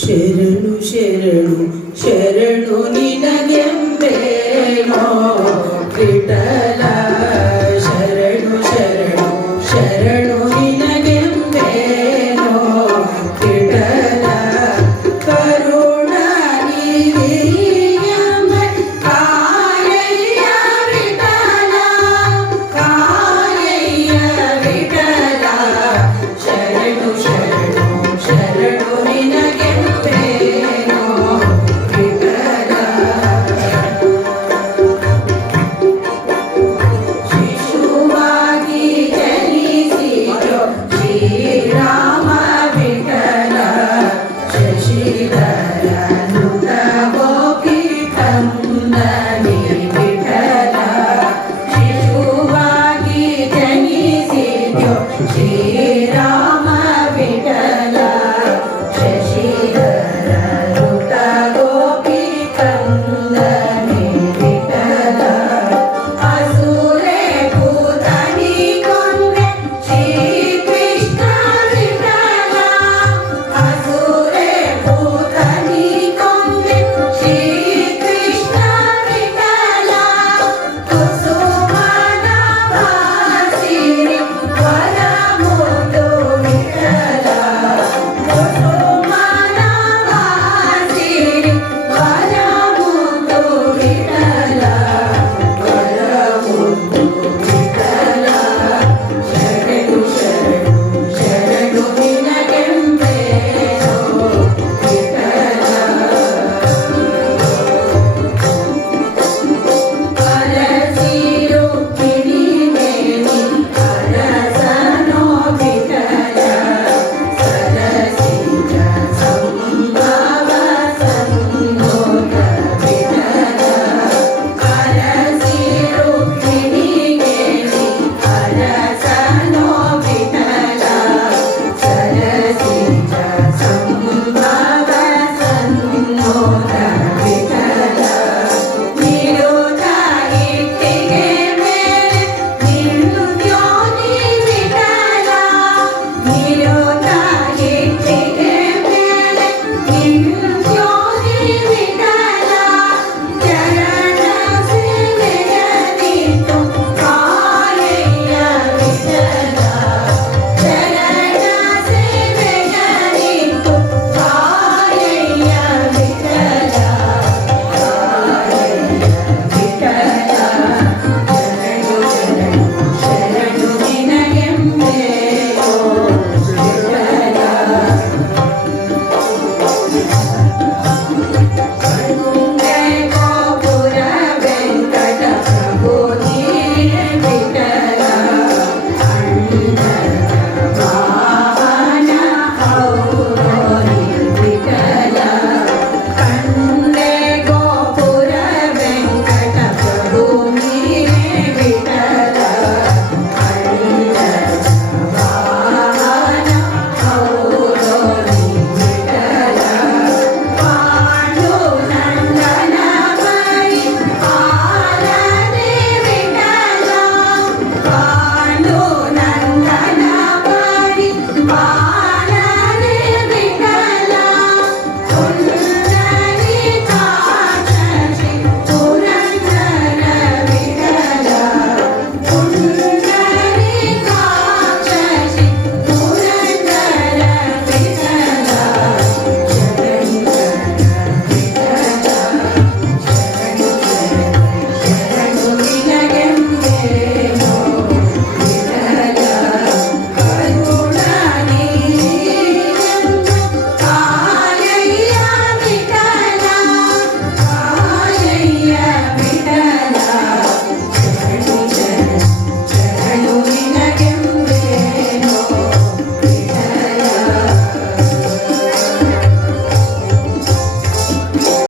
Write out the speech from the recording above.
ಶರಣು ಶರಣು ಶರಣು ನೀ